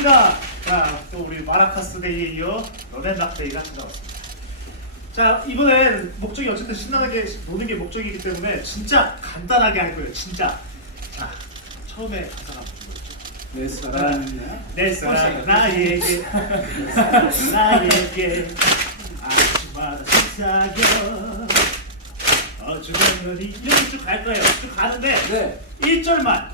좋습니다. 자, 또 우리 마라카스 데이에 이어 러렌락 데이가 찾아왔습니다. 자, 이번엔 목적이 어쨌든 신나게 노는 게 목적이기 때문에 진짜 간단하게 할 거예요. 진짜. 자, 처음에 가사가? 내 사랑 내 사랑 나에게 나에게 아침마다 속삭여 어쩌면 이렇게 쭉 갈 거예요. 쭉 가는데 네 1절만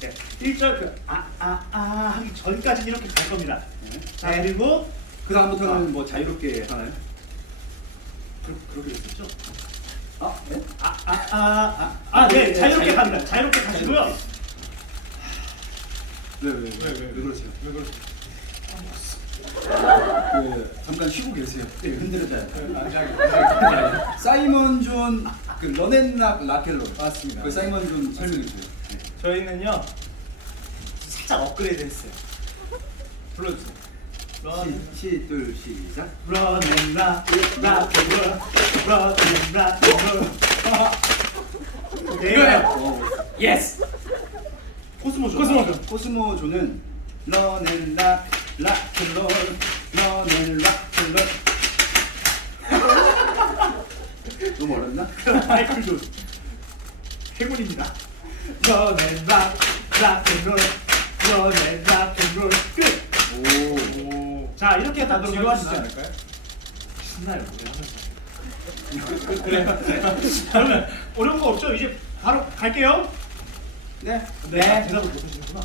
네, 1절 그 아 아 아 하기 전까지는 이렇게 갈 겁니다. 네. 자 그리고 그 다음부터는 뭐 자유롭게 하나요? 그, 그렇게 됐었죠? 아 네? 아 아 아아네 네, 자유롭게 자유롭게. 갑니다. 자유롭게 가시고요. 왜왜 왜, 왜, 왜, 왜 그러세요? 왜 그러세요? 그 잠깐 쉬고 계세요. 네, 흔들어져요. 아, 사이먼 존 그 런앤락 라켈로 맞습니다. 그 사이먼 존 설명해 주세요. 네. 저희는요 살짝 업그레이드 했어요. 불러주세요. 시둘 시작. Running rock, rock and roll, running rock and roll. 이거예요. 어, 예스. 코스모죠. 코스모죠. 코스모 존은 런앤락 라켈로 런앤 라켈로 너무 어렵나? 마이클 존. 행운입니다. Rock and roll, running 가도록 지루하시지. 않을까요? 신나요. 그래. 그러면 어려운 거 없죠? 이제 바로 갈게요. 네. 네. 대답을 못 하시는구나.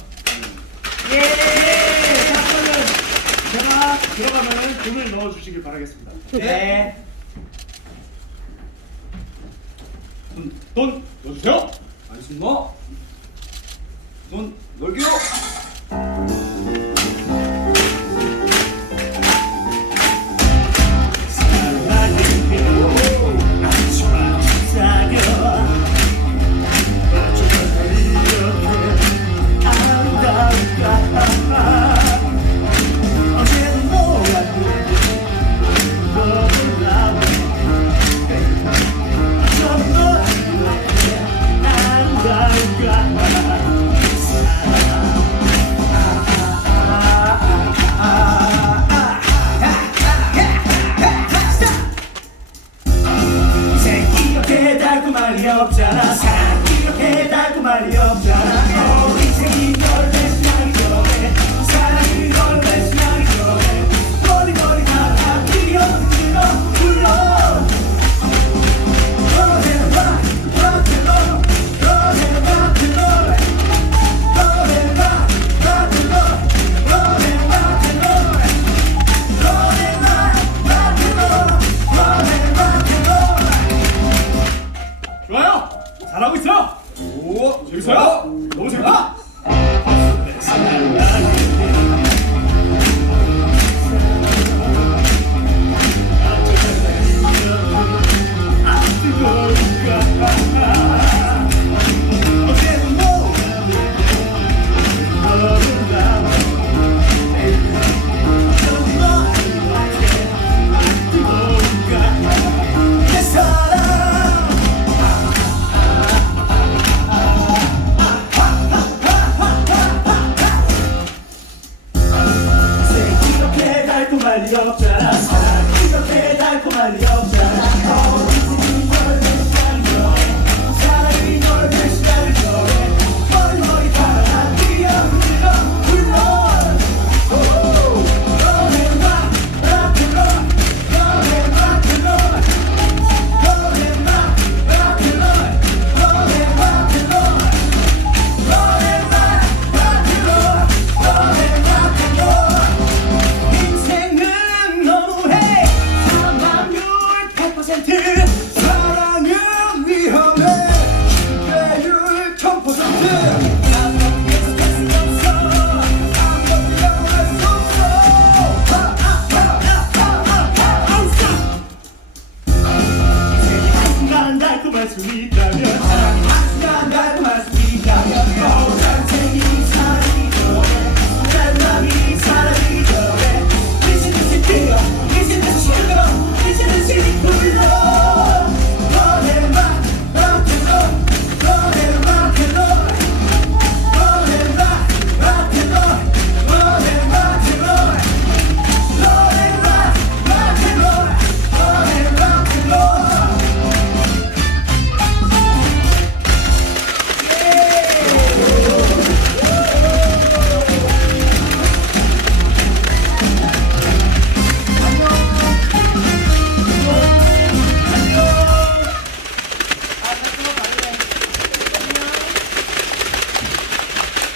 예! 자, 그러면 제가 들어가면 돈을 넣어 주시길 바라겠습니다. 네. 돈, 돈 넣어주세요! 알겠습니다. 돈 놀기요. 달콤할 리 없잖아 1000%. 난 계속할 수 없어